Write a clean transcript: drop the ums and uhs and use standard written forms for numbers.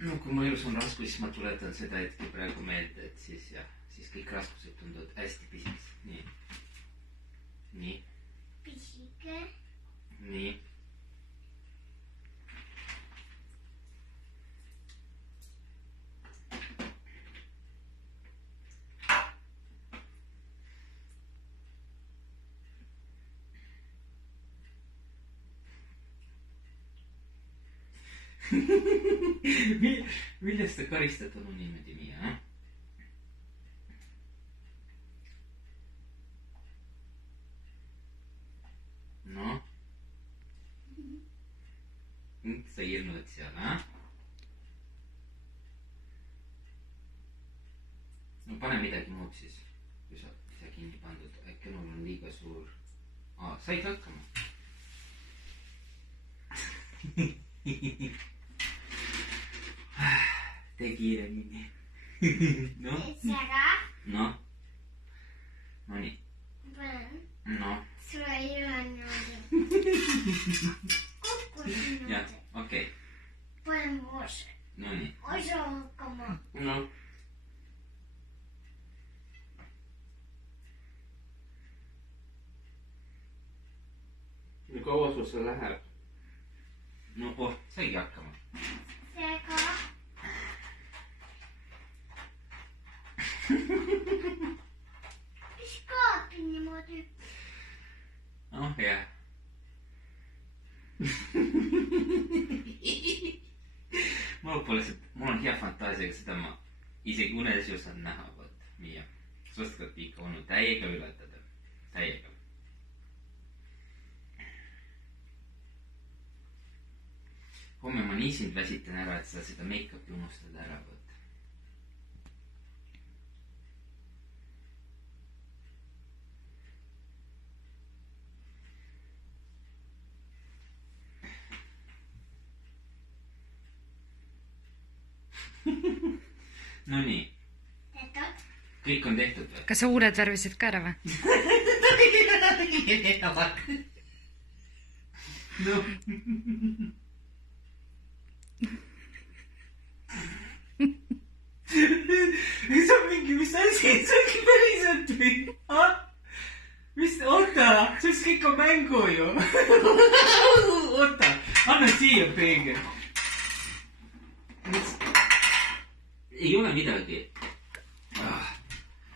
No kui mu elus on raskus, siis ma tuletan seda hetke praegu meelde, et siis jah, siis kõik raskused tunduvad hästi pisikesed. Nii. Nii. Pisike. Nii. Millest te karistate mu niimoodi nii, jah? No? Sa hirnud seal, jah? No pane midagi muud siis, kui sa ise kinni pandud. Äkki mul on liiga suur... said hakkama? Tee kiiremini. No? Seda. No? No nii. Panen. No? Sulle ei ole niimoodi. Kokku niimoodi. Jah, okei. Panen osa. No nii. Osa hakkama. No? Ja kaua sul see läheb? No saigi hakkama. Seega. Mis kaapi niimoodi? Jah. Mul on hea fantaasiaga, seda ma isegi unes ju saan näha, vaat, Miia. Sa oskad ikka onu täiega ületada. Täiega. Homme ma nii sind väsitan ära, et sa seda make-upi unustad ära, vaat. No nii. Tehtud. Kõik on tehtud või? Kas sa uured värvisid ka ära või? No. See on mingi, mis asi? See ongi päriselt või? Oota, siis kõik on mängu ju. Oota, anna siia peegel. Ei ole midagi.